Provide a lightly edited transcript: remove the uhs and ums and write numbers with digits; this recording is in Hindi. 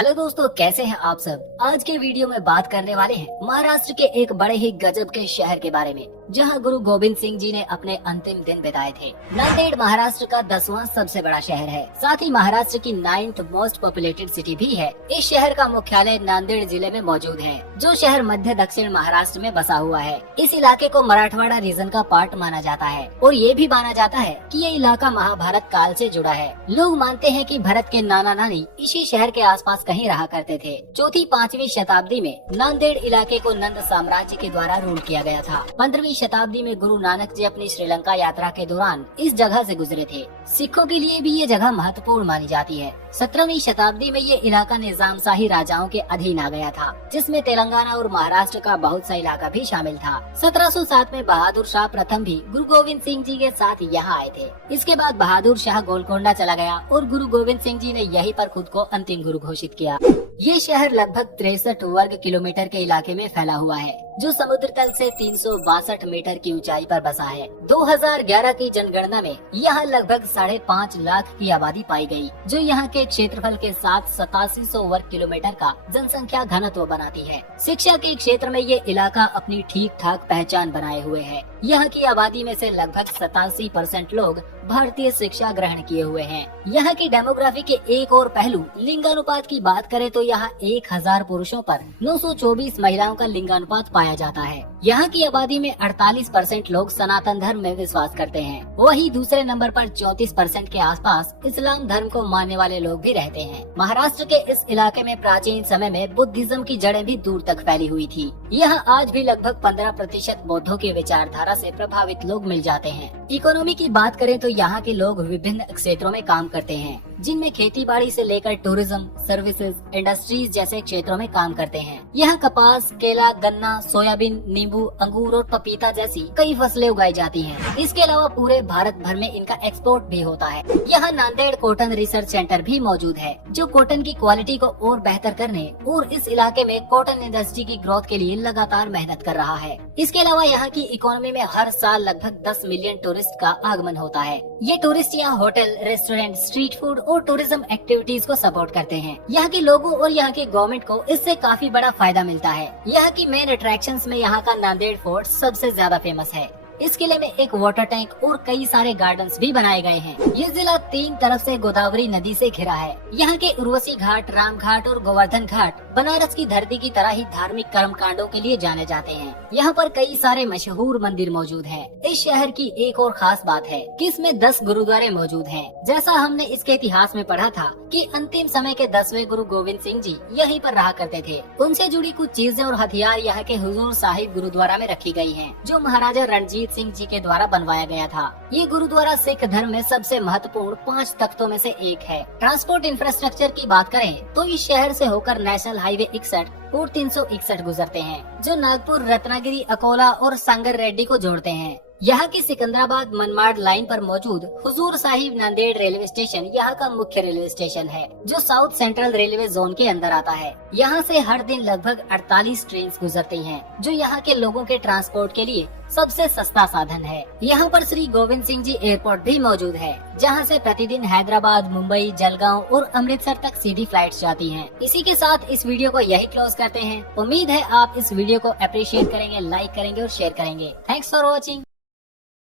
हेलो दोस्तों, कैसे हैं आप सब। आज के वीडियो में बात करने वाले हैं महाराष्ट्र के एक बड़े ही गजब के शहर के बारे में, जहां गुरु गोविंद सिंह जी ने अपने अंतिम दिन बिताए थे। नांदेड़ महाराष्ट्र का 10वां सबसे बड़ा शहर है, साथ ही महाराष्ट्र की 9th मोस्ट पॉपुलेटेड सिटी भी है। इस शहर का मुख्यालय नांदेड़ जिले में मौजूद है, जो शहर मध्य दक्षिण महाराष्ट्र में बसा हुआ है। इस इलाके को मराठवाड़ा रीजन का पार्ट माना जाता है और ये भी माना जाता है कि ये इलाका महाभारत काल से जुड़ा है। लोग मानते हैं कि भरत के नाना नानी इसी शहर के आसपास कहीं रहा करते थे। चौथी 5वीं शताब्दी में नांदेड़ इलाके को नंद साम्राज्य के द्वारा रूल किया गया था। 15वीं शताब्दी में गुरु नानक जी अपनी श्रीलंका यात्रा के दौरान इस जगह से गुजरे थे। सिखों के लिए भी ये जगह महत्वपूर्ण मानी जाती है। 17वीं शताब्दी में ये इलाका निजाम शाही राजाओं के अधीन आ गया था, जिसमें तेलंगाना और महाराष्ट्र का बहुत सा इलाका भी शामिल था। 1707 में बहादुर शाह प्रथम भी गुरु गोविंद सिंह जी के साथ यहाँ आए थे। इसके बाद बहादुर शाह गोलकोंडा चला गया और गुरु गोविंद सिंह जी ने यहीं पर खुद को अंतिम गुरु घोषित किया। ये शहर लगभग 63 वर्ग किलोमीटर के इलाके में फैला हुआ है, जो समुद्र तल से 362 मीटर की ऊंचाई पर बसा है। 2011 की जनगणना में यहाँ लगभग 5.5 लाख की आबादी पाई गई, जो यहाँ के क्षेत्रफल के साथ 8700 वर्ग किलोमीटर का जनसंख्या घनत्व बनाती है। शिक्षा के क्षेत्र में ये इलाका अपनी ठीक ठाक पहचान बनाए हुए है। यहाँ की आबादी में से लगभग 87% लोग भारतीय शिक्षा ग्रहण किए हुए हैं। यहाँ की डेमोग्राफी के एक और पहलू लिंगानुपात की बात करें तो यहाँ 1000 पुरुषों पर 924 महिलाओं का लिंगानुपात पाया जाता है। यहाँ की आबादी में 48% लोग सनातन धर्म में विश्वास करते हैं। वहीं दूसरे नंबर पर 34% के आसपास इस्लाम धर्म को मानने वाले लोग भी रहते हैं। महाराष्ट्र के इस इलाके में प्राचीन समय में बुद्धिज्म की जड़ें भी दूर तक फैली हुई थी। यहाँ आज भी लगभग 15% बौद्धों की विचारधारा से प्रभावित लोग मिल जाते हैं। इकोनॉमी की बात करें तो यहाँ के लोग विभिन्न क्षेत्रों में काम करते हैं, जिनमें खेती बाड़ी से लेकर टूरिज्म, सर्विसेज, इंडस्ट्रीज जैसे क्षेत्रों में काम करते हैं। यहाँ कपास, केला, गन्ना, सोयाबीन, नींबू, अंगूर और पपीता जैसी कई फसलें उगाई जाती हैं। इसके अलावा पूरे भारत भर में इनका एक्सपोर्ट भी होता है। यहाँ नांदेड़ कॉटन रिसर्च सेंटर भी मौजूद है, जो कॉटन की क्वालिटी को और बेहतर करने और इस इलाके में कॉटन इंडस्ट्री की ग्रोथ के लिए लगातार मेहनत कर रहा है। इसके अलावा यहाँ की इकोनॉमी में हर साल लगभग 10 मिलियन टूरिस्ट का आगमन होता है। ये टूरिस्ट यहाँ होटल, रेस्टोरेंट, स्ट्रीट फूड और टूरिज्म एक्टिविटीज को सपोर्ट करते हैं। यहाँ के लोगों और यहाँ की गवर्नमेंट को इससे काफी बड़ा फायदा मिलता है। यहाँ की मेन अट्रैक्शंस में यहाँ का नांदेड़ फोर्ट सबसे ज्यादा फेमस है। इस किले में एक वाटर टैंक और कई सारे गार्डन्स भी बनाए गए हैं। ये जिला 3 तरफ से गोदावरी नदी से घिरा है। यहाँ के उर्वशी घाट, राम घाट और गोवर्धन घाट बनारस की धरती की तरह ही धार्मिक कर्म कांडों के लिए जाने जाते हैं। यहाँ पर कई सारे मशहूर मंदिर मौजूद हैं। इस शहर की एक और खास बात है कि इसमें 10 गुरुद्वारे मौजूद हैं। जैसा हमने इसके इतिहास में पढ़ा था कि अंतिम समय के 10वें गुरु गोविंद सिंह जी यहीं पर रहा करते थे। उनसे जुड़ी कुछ चीजें और हथियार यहाँ के हुजूर साहिब गुरुद्वारा में रखी गई हैं, जो महाराजा रणजीत सिंह जी के द्वारा बनवाया गया था। ये गुरुद्वारा सिख धर्म में सबसे महत्वपूर्ण 5 तख्तों में से एक है। ट्रांसपोर्ट इंफ्रास्ट्रक्चर की बात करें तो इस शहर से होकर नेशनल हाईवे 61 और 361 गुजरते हैं, जो नागपुर, रत्नागिरी, अकोला और संगर रेड्डी को जोड़ते हैं। यहाँ की सिकंदराबाद मनमाड़ लाइन पर मौजूद हुजूर साहिब नांदेड़ रेलवे स्टेशन यहाँ का मुख्य रेलवे स्टेशन है, जो साउथ सेंट्रल रेलवे जोन के अंदर आता है। यहाँ से हर दिन लगभग 48 ट्रेन गुजरती हैं, जो यहाँ के लोगों के ट्रांसपोर्ट के लिए सबसे सस्ता साधन है। यहाँ पर श्री गोविंद सिंह जी एयरपोर्ट भी मौजूद है, जहाँ से प्रतिदिन हैदराबाद, मुंबई, जलगांव और अमृतसर तक सीधी फ्लाइट्स जाती हैं। इसी के साथ इस वीडियो को यही क्लोज करते हैं। उम्मीद है आप इस वीडियो को अप्रिशिएट करेंगे, लाइक करेंगे और शेयर करेंगे। Thanks for watching.